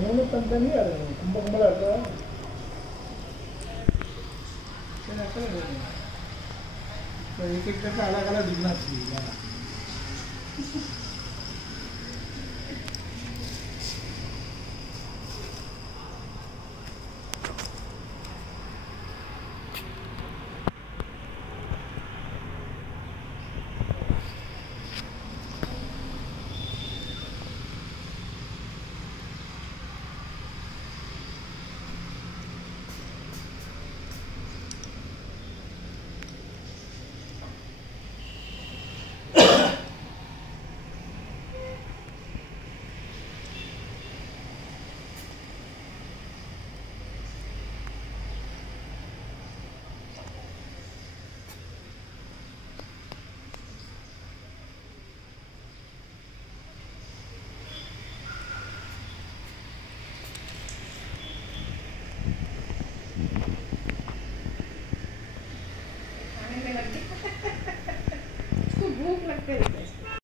Uno tanda ni ada, kumpul-kumpul ada. Saya nak tahu. Saya kita tak ala-ala di mana sih, ya.